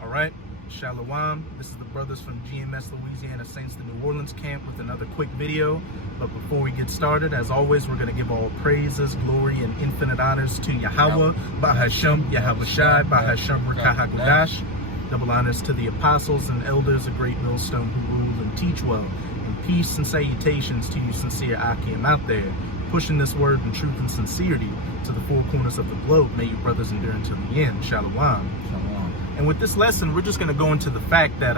All right, Shalom. This is the brothers from GMS Louisiana Saints, the New Orleans camp, with another quick video. But before we get started, as always, we're going to give all praises, glory, and infinite honors to Yahweh, Bahashem, Yahweh Shai, Bahashem, Rakah HaKodash. Double honors to the apostles and elders, a great millstone who rule and teach well. And peace and salutations to you sincere Akim out there, pushing this word in truth and sincerity to the four corners of the globe. May you brothers endure until the end. Shalom. Shalom. And with this lesson, we're just going to go into the fact that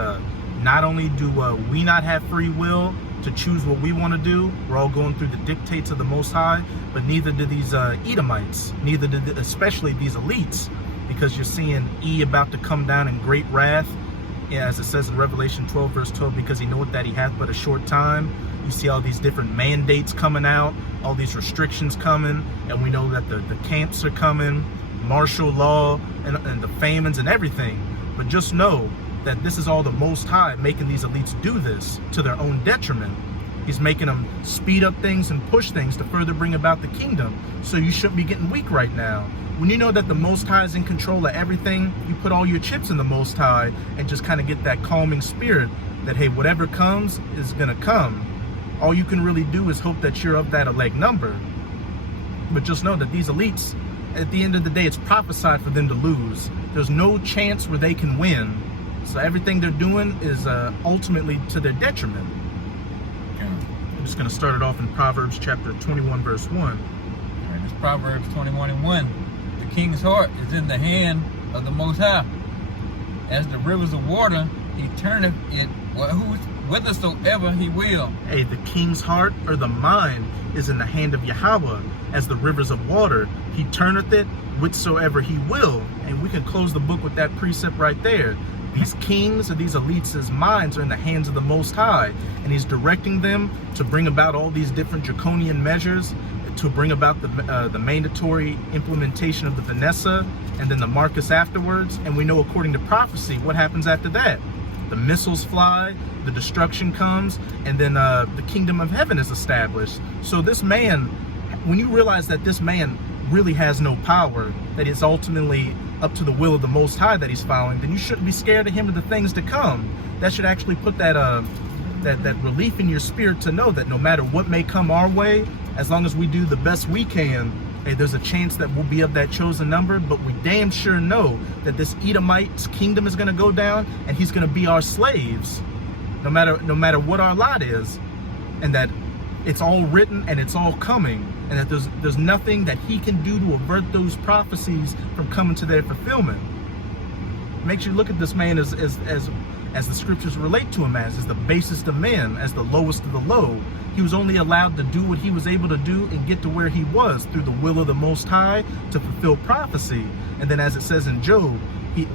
not only do we not have free will to choose what we want to do, we're all going through the dictates of the Most High, but neither do these Edomites, neither do especially these elites, because you're seeing E about to come down in great wrath, as it says in Revelation 12 verse 12, because he knoweth that he hath but a short time. You see all these different mandates coming out, all these restrictions coming, and we know that the camps are coming, martial law, and the famines and everything. But just know that this is all the Most High making these elites do this to their own detriment. He's making them speed up things and push things to further bring about the kingdom. So you shouldn't be getting weak right now. When you know that the Most High is in control of everything, you put all your chips in the Most High and just kind of get that calming spirit that, hey, whatever comes is going to come. All you can really do is hope that you're of that elect number. But just know that these elites, at the end of the day, it's prophesied for them to lose. There's no chance where they can win. So everything they're doing is ultimately to their detriment. I'm just going to start it off in Proverbs chapter 21, verse 1. All right, it's Proverbs 21:1. The king's heart is in the hand of the Most High. As the rivers of water, he turneth it whithersoever he will. Hey, the king's heart or the mind is in the hand of Yahweh. As the rivers of water, he turneth it whithersoever he will. And we can close the book with that precept right there. These kings or these elites' minds are in the hands of the Most High, and he's directing them to bring about all these different draconian measures, to bring about the mandatory implementation of the Vanessa and then the Marcus afterwards. And we know, according to prophecy, what happens after that. The missiles fly, the destruction comes, and then the kingdom of heaven is established. So this man, when you realize that this man really has no power, that it's ultimately up to the will of the Most High that he's following, then you shouldn't be scared of him or the things to come. That should actually put that that relief in your spirit to know that no matter what may come our way, as long as we do the best we can, hey, there's a chance that we'll be of that chosen number. But we damn sure know that this Edomite's kingdom is going to go down, and he's going to be our slaves, no matter what our lot is, and that it's all written and it's all coming, and that there's nothing that he can do to avert those prophecies from coming to their fulfillment. It makes you look at this man as the scriptures relate to him as the basest of men, as the lowest of the low. He was only allowed to do what he was able to do and get to where he was through the will of the Most High to fulfill prophecy. And then, as it says in Job,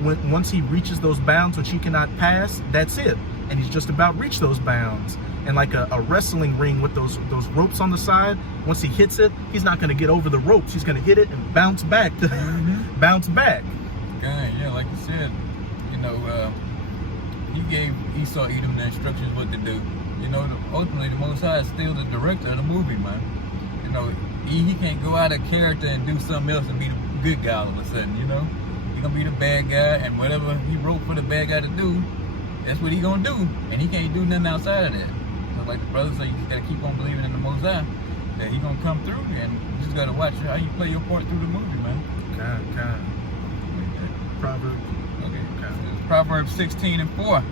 once he reaches those bounds which he cannot pass, that's it. And he's just about reached those bounds. And like a wrestling ring with those ropes on the side, once he hits it, he's not going to get over the ropes. He's going to hit it and bounce back. Bounce back. Yeah, like you said, you know, he gave Esau Edom the instructions what to do. You know, ultimately the Most High is still the director of the movie, man. You know, he can't go out of character and do something else and be the good guy all of a sudden, you know. He's going to be the bad guy, and whatever he wrote for the bad guy to do, that's what he's going to do. And he can't do nothing outside of that. So like the brothers say, you just got to keep on believing in the Most High, that he's going to come through, and you just got to watch how you play your part through the movie, man. God. Proverbs. Okay. It's Proverbs 16:4.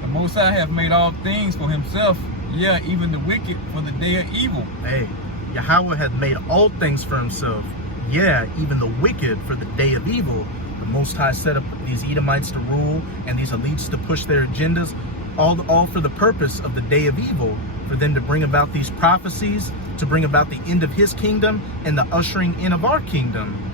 The Most High hath made all things for himself, yeah, even the wicked for the day of evil. Hey, Yahweh hath made all things for himself, yeah, even the wicked for the day of evil. The Most High set up these Edomites to rule and these elites to push their agendas, all for the purpose of the day of evil, for them to bring about these prophecies, to bring about the end of his kingdom and the ushering in of our kingdom.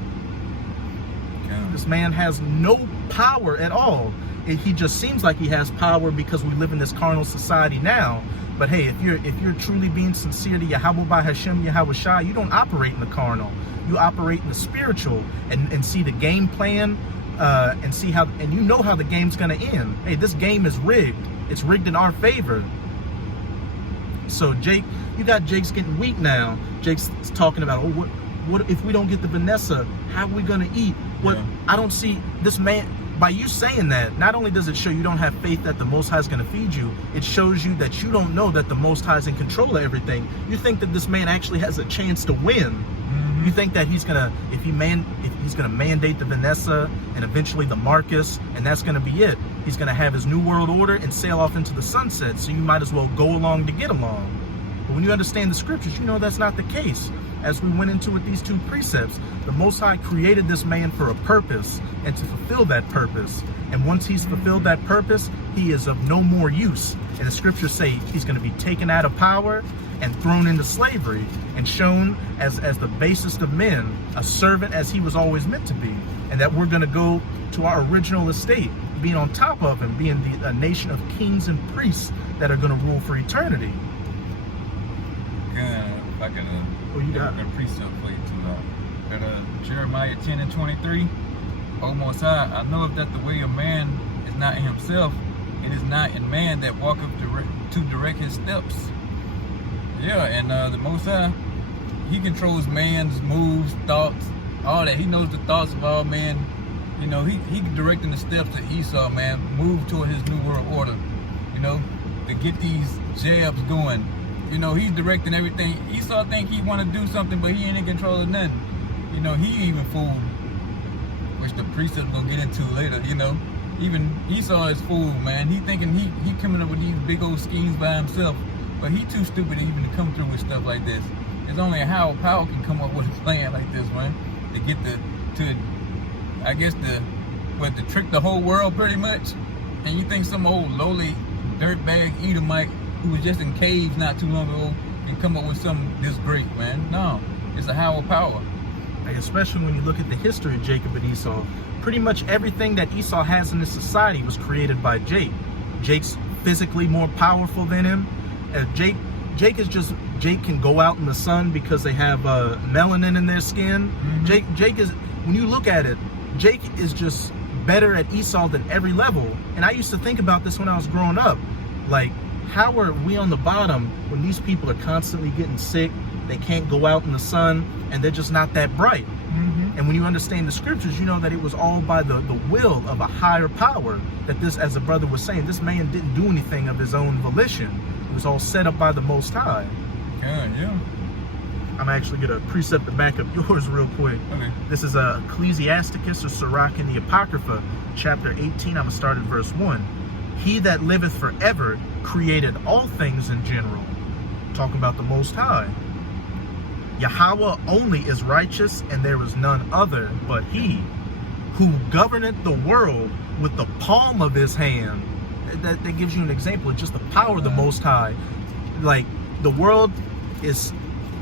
This man has no power at all. He just seems like he has power because we live in this carnal society now. But hey, if you're truly being sincere to Yahweh Bahashem, Yahweh Shai, you don't operate in the carnal. You operate in the spiritual and see the game plan and see how, and you know how the game's gonna end. Hey, this game is rigged. It's rigged in our favor. So Jake, you got Jake's getting weak now. Jake's talking about, oh, what if we don't get the Vanessa? How are we gonna eat? What? Yeah. I don't see this man. by you saying that, not only does it show you don't have faith that the Most High is going to feed you, it shows you that you don't know that the Most High is in control of everything. You think that this man actually has a chance to win. You think that he's gonna, if he's gonna mandate the Vanessa and eventually the Marcus, and that's gonna be it. He's gonna have his new world order and sail off into the sunset. So you might as well go along to get along. But when you understand the scriptures, you know that's not the case. As we went into with these two precepts, the Most High created this man for a purpose and to fulfill that purpose. And once he's fulfilled that purpose, he is of no more use. And the scriptures say he's going to be taken out of power and thrown into slavery and shown as the basest of men, a servant as he was always meant to be. And that we're going to go to our original estate, being on top of him, being a nation of kings and priests that are going to rule for eternity. If I can you got a precept for you too. Jeremiah 10 and 23. O Most High, I know that the way of man is not in himself, it is not in man that walketh to direct his steps. Yeah, and the Most High, he controls man's moves, thoughts, all that. He knows the thoughts of all men. You know, he directing the steps of Esau, man, move toward his new world order. You know, to get these jabs going. You know, he's directing everything. Esau think he want to do something, but he ain't in control of nothing. You know, he even fooled, which the precept gonna get into later. You know, even Esau is fooled, man. He thinking he coming up with these big old schemes by himself, but he too stupid even to come through with stuff like this. It's only how Powell can come up with a plan like this, man, to get to trick the whole world pretty much. And you think some old lowly dirtbag Edomite who was just in caves not too long ago and come up with something this great, man? No, it's a Howard Power. Like, especially when you look at the history of Jacob and Esau, pretty much everything that Esau has in his society was created by Jake. Jake's physically more powerful than him. Jake can go out in the sun because they have melanin in their skin. Jake is, when you look at it, Jake is just better at Esau than every level. And I used to think about this when I was growing up. Like, how are we on the bottom when these people are constantly getting sick, they can't go out in the sun, and they're just not that bright? And when you understand the scriptures, you know that it was all by the will of a higher power. That this, as a brother was saying, this man didn't do anything of his own volition. It was all set up by the Most High. Yeah. I'm actually going to precept to back up yours real quick. Okay. This is Ecclesiasticus or Sirach in the Apocrypha, chapter 18. I'm going to start at verse 1. He that liveth forever created all things in general. Talking about the Most High. Yahweh only is righteous, and there is none other but he, who governeth the world with the palm of his hand. That gives you an example of just the power of the Most High. Like, the world is,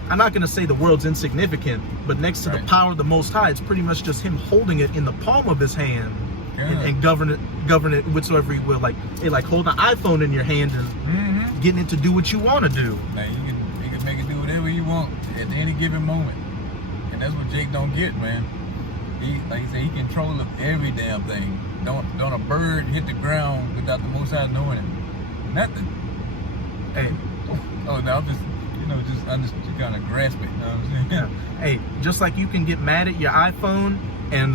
I'm not going to say the world's insignificant, but next to the power of the Most High, it's pretty much just him holding it in the palm of his hand and govern it whithersoever he will. Like, hey, like holding an iPhone in your hand and getting it to do what you want to do. Now, you can make it do whatever you want at any given moment. And that's what Jake don't get, man. He, like he said, he controls every damn thing. Don't a bird hit the ground without the Most High knowing it. Nothing. Hey. Oh, no, I'm just, just kind of grasp it. You know what I'm saying? Yeah. Hey, just like you can get mad at your iPhone and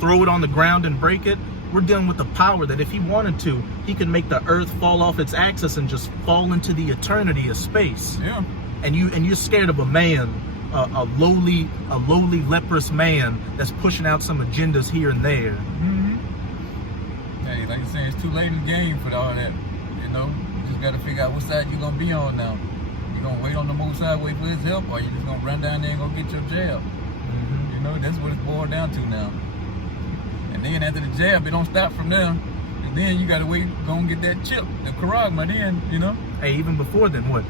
throw it on the ground and break it, we're dealing with the power that if he wanted to, he could make the earth fall off its axis and just fall into the eternity of space. Yeah. And you're scared of a man, a lowly leprous man that's pushing out some agendas here and there. Hey, like you say, it's too late in the game for all that. You know, you just got to figure out what side you're gonna be on now. You gonna wait on the Most High, wait for his help, or you just gonna run down there and go get your jab? You know, that's what it's boiled down to now. And then after the jab, it don't stop from there. And then you gotta wait, go and get that chip, the Karagma then, you know? Hey, even before then, what?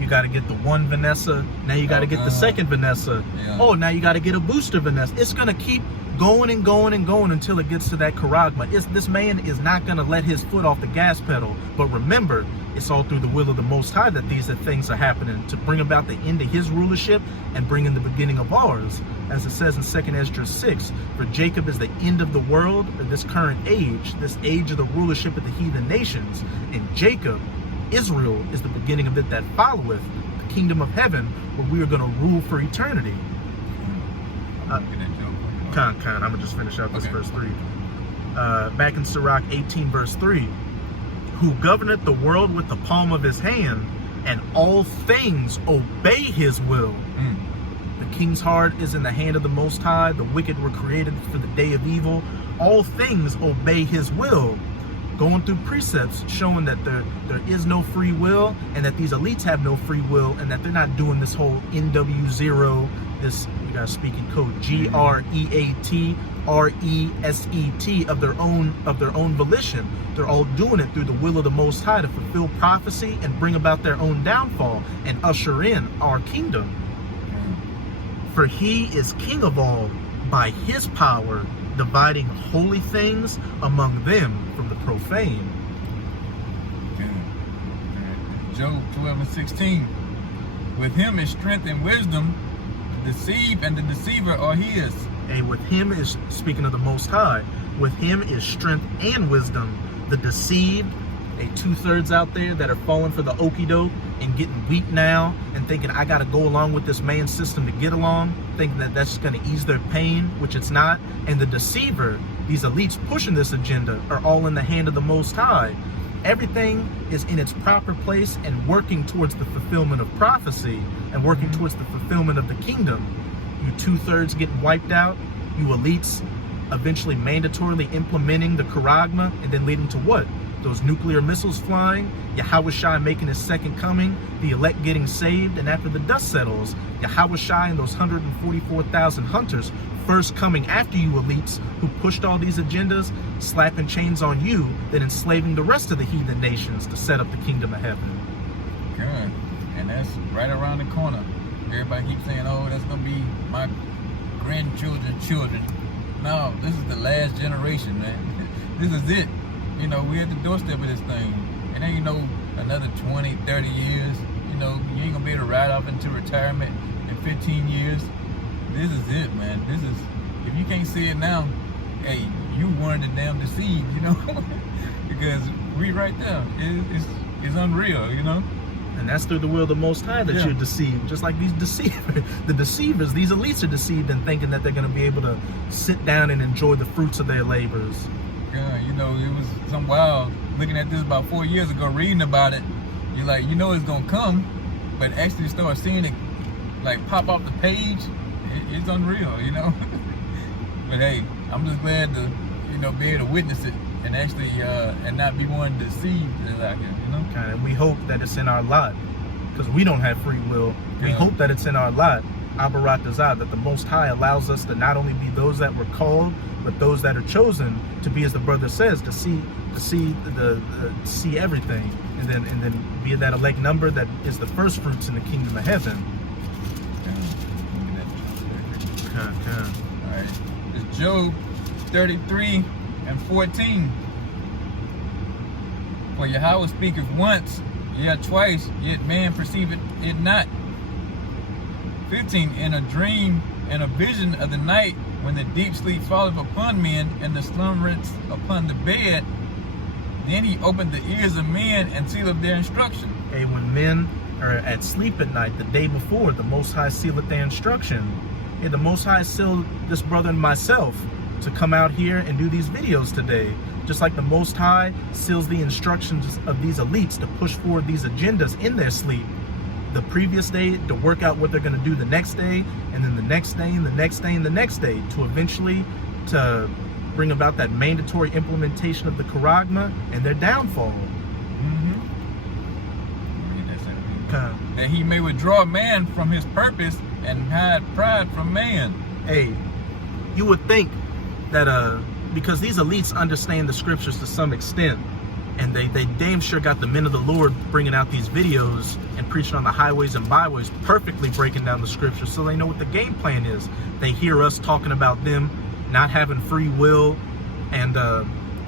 You gotta get the one Vanessa, now you gotta get the second Vanessa. Yeah. Oh, now you gotta get a booster Vanessa. It's gonna keep going and going and going until it gets to that Karagma. This man is not gonna let his foot off the gas pedal. But remember, it's all through the will of the Most High that these things are happening, to bring about the end of his rulership and bring in the beginning of ours. As it says in 2 Esdras 6, for Jacob is the end of the world, or this current age, this age of the rulership of the heathen nations. And Jacob, Israel, is the beginning of it that followeth, the kingdom of heaven, where we are going to rule for eternity. I'm going to just finish out this verse 3. back in Sirach 18 verse 3, who governeth the world with the palm of his hand, and all things obey his will. The king's heart is in the hand of the Most High. The wicked were created for the day of evil. All things obey his will. Going through precepts showing that there is no free will, and that these elites have no free will, and that they're not doing this whole NW0, this, you gotta speak in code, GREAT RESET of their own volition. They're all doing it through the will of the Most High to fulfill prophecy and bring about their own downfall and usher in our kingdom. For he is king of all, by his power dividing holy things among them from the profane. Job 12:16. With him is strength and wisdom. The deceive and the deceiver are his. And with him is, speaking of the Most High, with him is strength and wisdom. The deceived, 2/3 out there that are falling for the okie doke and getting weak now and thinking, I got to go along with this man system to get along, thinking that that's going to ease their pain, which it's not. And the deceiver, these elites pushing this agenda, are all in the hand of the Most High. Everything is in its proper place and working towards the fulfillment of prophecy and working towards the fulfillment of the kingdom. You 2/3 getting wiped out, you elites eventually mandatorily implementing the Charagma, and then leading to what? Those nuclear missiles flying, Yahushua making his second coming, the elect getting saved, and after the dust settles, Yahushua and those 144,000 hunters first coming after you elites who pushed all these agendas, slapping chains on you, then enslaving the rest of the heathen nations to set up the kingdom of heaven. Good. And that's right around the corner. Everybody keeps saying, oh, that's going to be my grandchildren's children. No, this is the last generation, man. This is it. You know, we're at the doorstep of this thing. It ain't no another 20, 30 years. You know, you ain't gonna be able to ride off into retirement in 15 years. This is it, man. This is, if you can't see it now, hey, you weren't the damn deceived, you know? Because we right there. It's unreal, you know? And that's through the will of the Most High that you're deceived. Just like these deceivers, the deceivers, these elites are deceived in thinking that they're gonna be able to sit down and enjoy the fruits of their labors. Yeah, you know, it was some wild looking at this about 4 years ago, reading about it. You're like, you know it's gonna come, but actually start seeing it like pop off the page, it's unreal, you know. But hey, I'm just glad to, you know, be able to witness it and actually and not be one deceived as I can, you know. And we hope that it's in our lot, because we don't have free will. We hope that it's in our lot, Abarat Dazah, that the Most High allows us to not only be those that were called, but those that are chosen to be, as the brother says, to see everything, and then be that elect number that is the first fruits in the kingdom of heaven. All right, it's Job 33:14. For Yahweh speaketh once, yet twice, yet man perceiveth it not. 15. In a dream and a vision of the night, when the deep sleep falleth upon men, and the slumberance upon the bed, then he opened the ears of men and sealeth their instruction. Hey, when men are at sleep at night, the day before, the Most High sealeth their instruction. Hey, the Most High sealed this brother and myself to come out here and do these videos today. Just like the Most High seals the instructions of these elites to push forward these agendas in their sleep. The previous day to work out what they're going to do the next day, and then the next day, and the next day, and the next day, to eventually to bring about that mandatory implementation of the Charagma and their downfall. That he may withdraw man from his purpose and hide pride from man. Hey, you would think that because these elites understand the scriptures to some extent, and they damn sure got the men of the Lord bringing out these videos and preaching on the highways and byways, perfectly breaking down the scriptures, so they know what the game plan is. They hear us talking about them not having free will and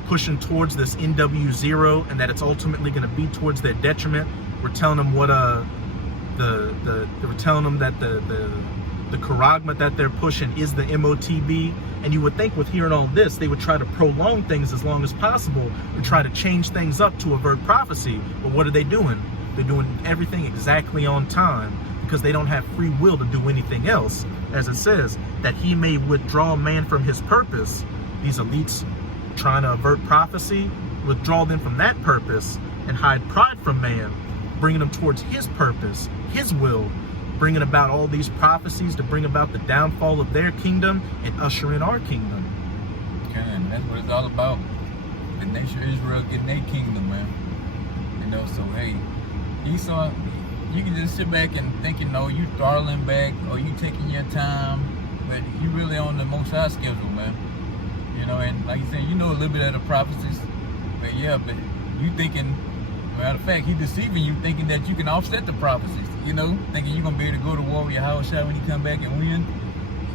pushing towards this NW0, and that it's ultimately going to be towards their detriment. We're telling them what we're telling them that the Charagma that they're pushing is the MOTB. And you would think with hearing all this, they would try to prolong things as long as possible and try to change things up to avert prophecy. But what are they doing? They're doing everything exactly on time, because they don't have free will to do anything else. As it says, that he may withdraw man from his purpose. These elites trying to avert prophecy, withdraw them from that purpose, and hide pride from man, bringing them towards his purpose, his will, bringing about all these prophecies to bring about the downfall of their kingdom and usher in our kingdom. Okay, and that's what it's all about. The nation of Israel getting their kingdom, man. You know, so hey, Esau, you can just sit back and think, you know, you throttling back or you taking your time, but you really on the Most High schedule, man. You know, and like you said, you know a little bit of the prophecies, but yeah, but you thinking, matter of fact, he deceiving you, thinking that you can offset the prophecies, you know, thinking you're going to be able to go to war with Yahushua when you come back and win.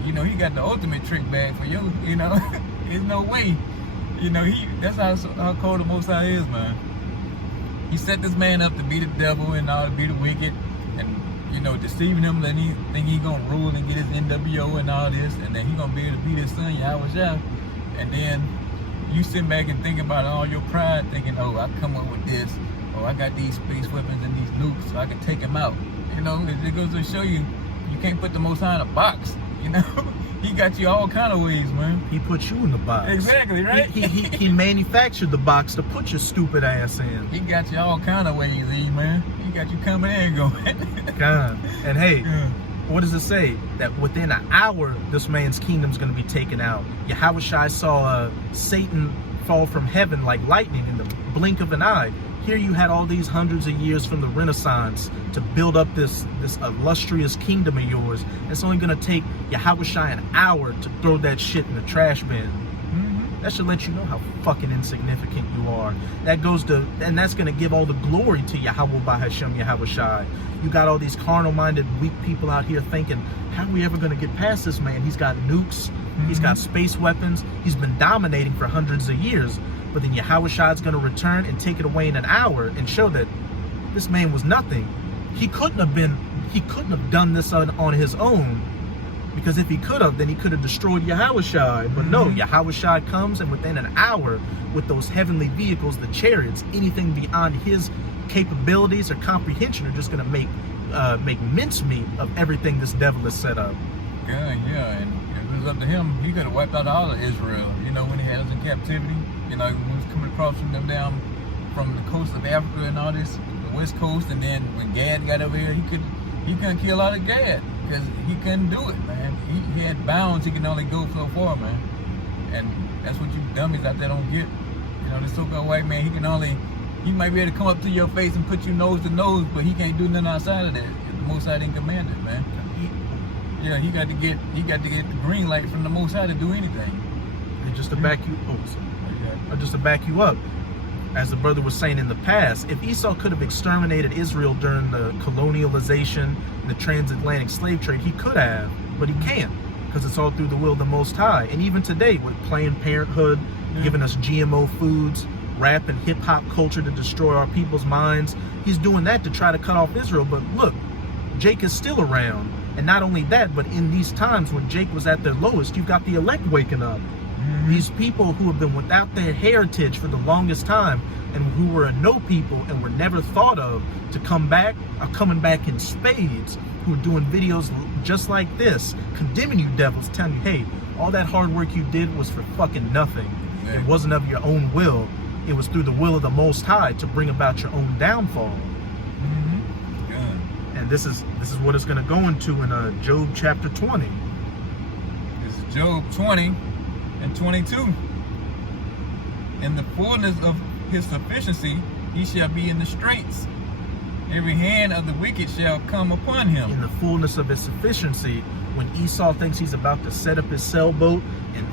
You know, he got the ultimate trick bag for you, you know. There's no way. You know, that's how cold the Most High is, man. He set this man up to be the devil and all to be the wicked and, you know, deceiving him, letting he think he's going to rule and get his NWO and all this, and then he's going to be able to beat his son, Yahushua. And then you sit back and think about all your pride, thinking, oh, I come up with this. Oh, I got these space weapons and these nukes, so I can take him out. You know, it goes to show you, you can't put the Most High in a box. You know, he got you all kind of ways, man. He put you in the box. Exactly, right? He manufactured the box to put your stupid ass in. He got you all kind of ways, man. He got you coming in and going. God. And hey, what does it say? That within an hour, this man's kingdom's going to be taken out. Yahushua saw Satan fall from heaven like lightning in the blink of an eye. Here you had all these hundreds of years from the Renaissance to build up this illustrious kingdom of yours. It's only going to take Yahushua an hour to throw that shit in the trash bin. That should let you know how fucking insignificant you are. That goes to, and that's going to give all the glory to Yahweh Bahashem Yahushua. You got all these carnal-minded, weak people out here thinking, how are we ever going to get past this man? He's got nukes. He's got space weapons. He's been dominating for hundreds of years. But then Yahushua is going to return and take it away in an hour and show that this man was nothing. He couldn't have done this on his own. Because if he could have, then he could have destroyed Yahushua. But no, Yahushua comes, and within an hour, with those heavenly vehicles, the chariots, anything beyond his capabilities or comprehension are just going to make mincemeat of everything this devil has set up. Yeah, and if it was up to him, he could have wiped out all of Israel. You know, when he had us in captivity, you know, when he was coming across from them down from the coast of Africa and all this, the west coast, and then when Gad got over here, he couldn't kill all of Gad because he couldn't do it, man. He had bounds. He can only go so far, man. And that's what you dummies out there don't get. You know, the so-called white man, he might be able to come up to your face and put you nose to nose, but he can't do nothing outside of that. The Most High didn't command it, man. He got to get the green light from the Most High to do anything. And just to back you up, as the brother was saying in the past, if Esau could have exterminated Israel during the colonialization and the transatlantic slave trade, he could have, but he can't, because it's all through the will of the Most High. And even today, with Planned Parenthood giving us GMO foods, rap and hip-hop culture to destroy our people's minds, he's doing that to try to cut off Israel. But look, Jake is still around. And not only that, but in these times when Jake was at their lowest, you've got the elect waking up. These people who have been without their heritage for the longest time and who were a no people and were never thought of to come back are coming back in spades, who are doing videos just like this, condemning you devils, telling you, hey, all that hard work you did was for fucking nothing. It wasn't of your own will. It was through the will of the Most High to bring about your own downfall. And this is what it's going to go into in Job chapter 20. This is Job 20 and 22. In the fullness of his sufficiency, he shall be in the straits. Every hand of the wicked shall come upon him. In the fullness of his sufficiency, when Esau thinks he's about to set up his sailboat and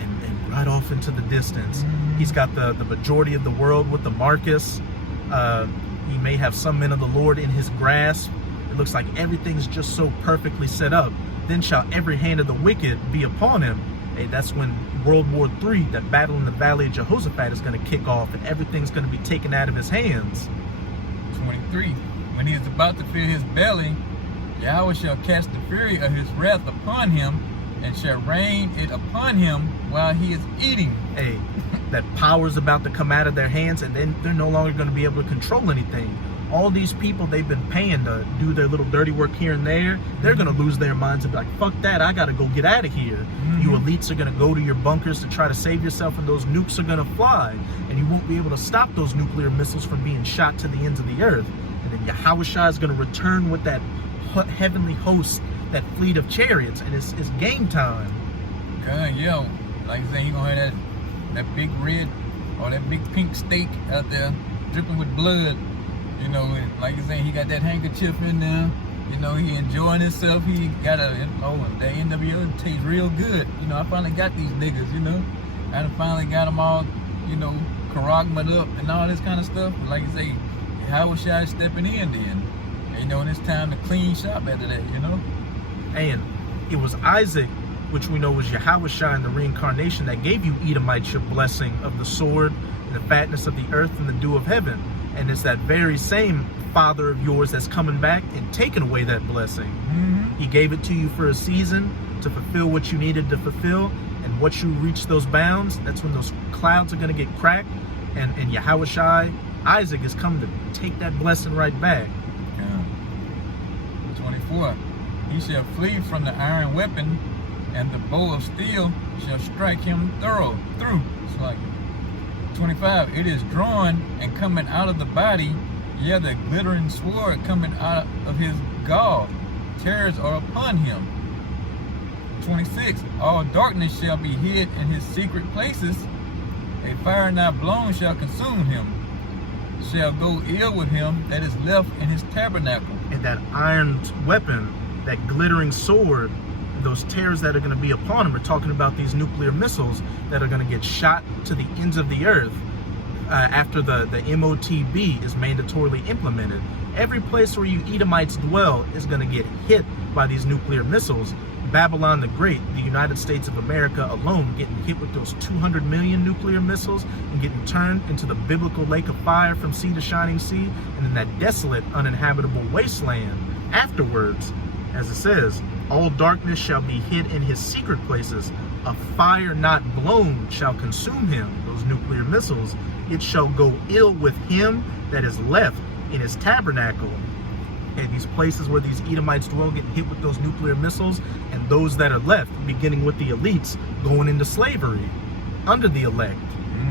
ride off into the distance, he's got the majority of the world with the Marcus. He may have some men of the Lord in his grasp. It looks like everything's just so perfectly set up. Then shall every hand of the wicked be upon him. Hey, that's when World War III, that battle in the Valley of Jehoshaphat, is going to kick off, and everything's going to be taken out of his hands. 23. When he is about to fill his belly, Yahweh shall cast the fury of his wrath upon him, and shall rain it upon him while he is eating. Hey, that power's about to come out of their hands, and then they're no longer going to be able to control anything. all these people they've been paying to do their little dirty work here and there, they're going to lose their minds and be like, fuck that, I got to go get out of here. You elites are going to go to your bunkers to try to save yourself, and those nukes are going to fly, and you won't be able to stop those nuclear missiles from being shot to the ends of the earth. And then Yahushua is going to return with that heavenly host, that fleet of chariots, and it's game time. Yeah, like I say, he gonna have that big red or that big pink steak out there dripping with blood. You know, and like I say, he got that handkerchief in there. You know, he enjoying himself. He got that NWO tastes real good. You know, I finally got these niggas. You know, I finally got them all. You know, karagmaed up and all this kind of stuff. But like I say, how should I stepping in then? And, you know, and it's time to clean shop after that. You know. And it was Isaac, which we know was Yahushua in the reincarnation, that gave you Edomites your blessing of the sword and the fatness of the earth and the dew of heaven. And it's that very same Father of yours that's coming back and taking away that blessing. He gave it to you for a season to fulfill what you needed to fulfill. And once you reach those bounds, that's when those clouds are going to get cracked. And Yahushua, Isaac, is coming to take that blessing right back. 24. He shall flee from the iron weapon, and the bow of steel shall strike him through. It's like 25. It is drawn and coming out of the body, yeah, the glittering sword coming out of his gall. Terrors are upon him. 26. All darkness shall be hid in his secret places. A fire not blown shall consume him. Shall go ill with him that is left in his tabernacle. And that iron weapon, that glittering sword, those terrors that are going to be upon him. We're talking about these nuclear missiles that are going to get shot to the ends of the earth after the MOTB is mandatorily implemented. Every place where you Edomites dwell is going to get hit by these nuclear missiles. Babylon the Great, the United States of America alone, getting hit with those 200 million nuclear missiles and getting turned into the biblical lake of fire from sea to shining sea, and in that desolate, uninhabitable wasteland afterwards. As it says, all darkness shall be hid in his secret places. A fire not blown shall consume him, those nuclear missiles. It shall go ill with him that is left in his tabernacle. And these places where these Edomites dwell get hit with those nuclear missiles, and those that are left, beginning with the elites, going into slavery under the elect.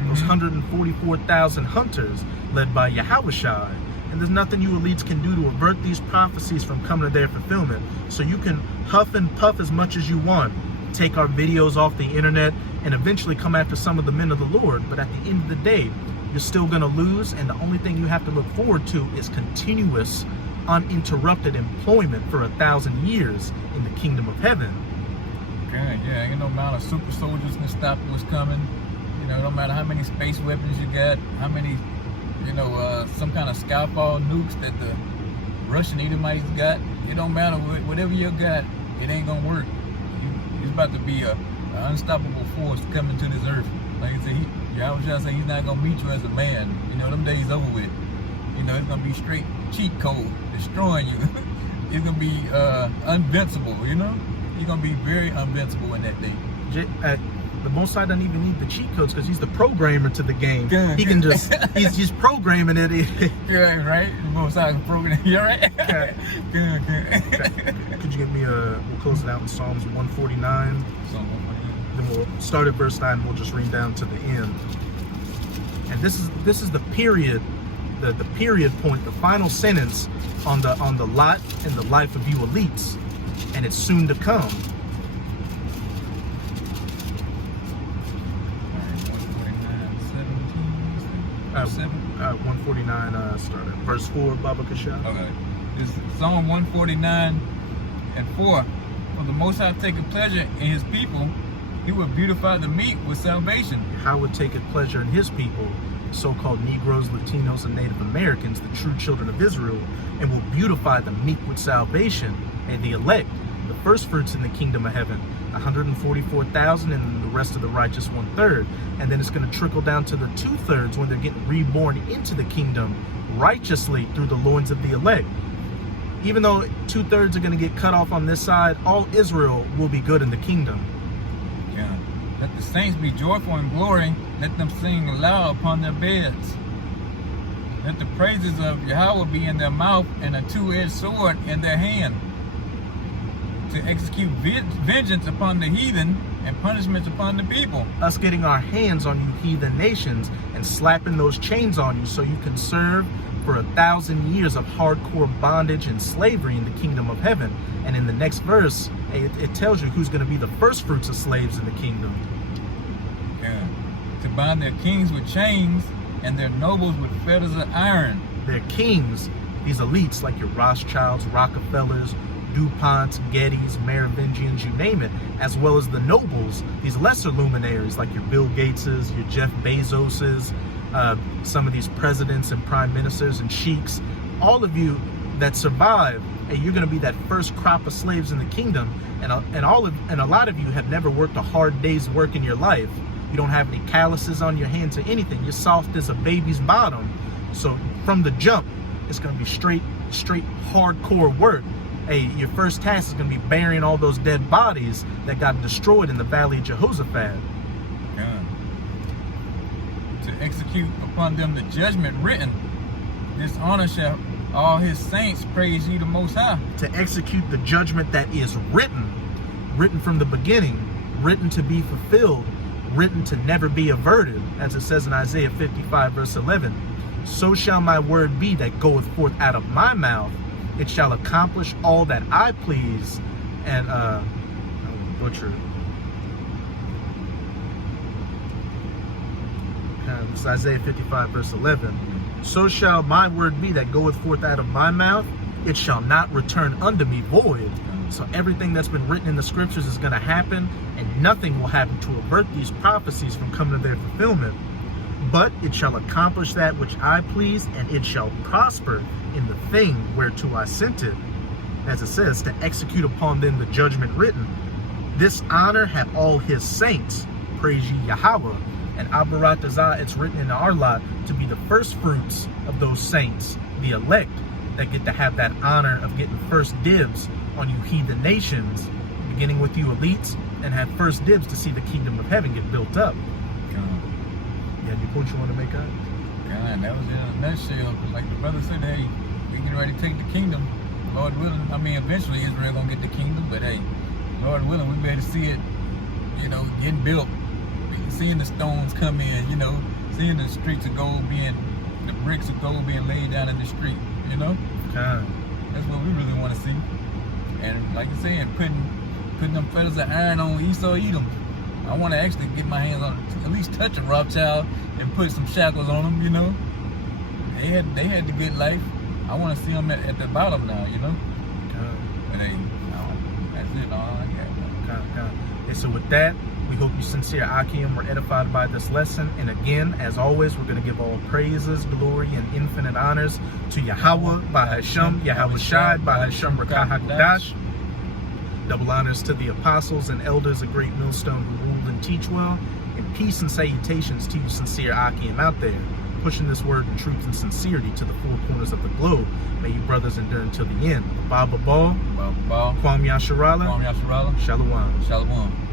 Those 144,000 hunters led by Yahushua. And there's nothing you elites can do to avert these prophecies from coming to their fulfillment. So you can huff and puff as much as you want, take our videos off the internet, and eventually come after some of the men of the Lord. But at the end of the day, you're still going to lose, and the only thing you have to look forward to is continuous, uninterrupted employment for 1,000 years in the kingdom of heaven. Okay, yeah, ain't no amount of super soldiers can stop what's coming. You know, no matter how many space weapons you got, how many, you know, some kind of Skyfall nukes that the Russian Edomites got. It don't matter, whatever you got, it ain't gonna work. It's about to be an unstoppable force coming to this earth. Like I said, Yahushua say he's not gonna meet you as a man. You know, them days over with. You know, it's gonna be straight cheat code, destroying you. It's gonna be invincible, you know? You're gonna be very invincible in that day. The Most High doesn't even need the cheat codes because he's the programmer to the game. Good. He can just, he's programming it. You're right. The Most High can program it. You're right. Okay. Good. Okay. Could you give me we'll close it out in Psalms 149. Then we'll start at verse 9 and we'll just read down to the end. And this is the period, the period point, the final sentence on the lot and the life of you elites. And it's soon to come. 149 started. Verse 4, Baba Kasha. Okay. This is Psalm 149 and 4. When the Most High taketh pleasure in his people, he will beautify the meek with salvation. How would take pleasure in his people, so-called Negroes, Latinos, and Native Americans, the true children of Israel, and will beautify the meek with salvation, and the elect, the first fruits in the kingdom of heaven, 144,000, and the rest of the righteous 1/3. And then it's going to trickle down to the 2/3 when they're getting reborn into the kingdom righteously through the loins of the elect. Even though 2/3 are going to get cut off on this side, all Israel will be good in the kingdom. Yeah. Let the saints be joyful in glory. Let them sing aloud upon their beds. Let the praises of Yahweh be in their mouth and a two-edged sword in their hand, to execute vengeance upon the heathen and punishments upon the people. Us getting our hands on you heathen nations and slapping those chains on you so you can serve for 1,000 years of hardcore bondage and slavery in the kingdom of heaven. And in the next verse, it tells you who's going to be the first fruits of slaves in the kingdom. Yeah. To bind their kings with chains and their nobles with fetters of iron. Their kings, these elites like your Rothschilds, Rockefellers, DuPonts, Gettys, Merovingians, you name it, as well as the nobles, these lesser luminaries like your Bill Gateses, your Jeff Bezoses, some of these presidents and prime ministers and sheiks, all of you that survive, and you're going to be that first crop of slaves in the kingdom. And a lot of you have never worked a hard day's work in your life. You don't have any calluses on your hands or anything. You're soft as a baby's bottom. So from the jump, it's going to be straight hardcore work. Hey, your first task is going to be burying all those dead bodies that got destroyed in the Valley of Jehoshaphat. Yeah. To execute upon them the judgment written. This honor shall all his saints praise ye the Most High. To execute the judgment that is written from the beginning, written to be fulfilled, written to never be averted, as it says in Isaiah 55 verse 11. So shall my word be that goeth forth out of my mouth. It shall accomplish all that I please. And butcher. It's Isaiah 55 verse 11. So shall my word be that goeth forth out of my mouth. It shall not return unto me void. So everything that's been written in the scriptures is going to happen, and nothing will happen to avert these prophecies from coming to their fulfillment. But it shall accomplish that which I please, and it shall prosper in the thing whereto I sent it. As it says, to execute upon them the judgment written. This honor have all his saints. Praise ye Yahweh. And Abaratazah, it's written in our lot to be the first fruits of those saints, the elect, that get to have that honor of getting first dibs on you heathen nations, beginning with you elites, and have first dibs to see the kingdom of heaven get built up. Yeah, any points you want to make out? God, that was in a nutshell. Like the brother said, hey, we getting ready to take the kingdom. Lord willing, I mean, eventually Israel gonna get the kingdom, but hey, Lord willing, we better see it, getting built. Seeing the stones come in, seeing the streets of gold the bricks of gold being laid down in the street, That's what we really want to see. And like I said, putting them fetters of iron on Esau Edom. I want to actually get my hands on, at least touch a Rothschild and put some shackles on them, They had the good life. I want to see them at the bottom now, But hey, that's it, all I got. And so with that, we hope you sincere Akim were edified by this lesson. And again, as always, we're going to give all praises, glory, and infinite honors to Yahweh, Bahashem, Yahweh Shai, Bahashem Rakah HaKodash. Double honors to the apostles and elders of Great Millstone who ruled and teach well. And peace and salutations to you sincere Akim out there, pushing this word in truth and sincerity to the four corners of the globe. May you brothers endure until the end. Baba Ball, Kwam Yasharala, Shalom. Shalom. Shalom.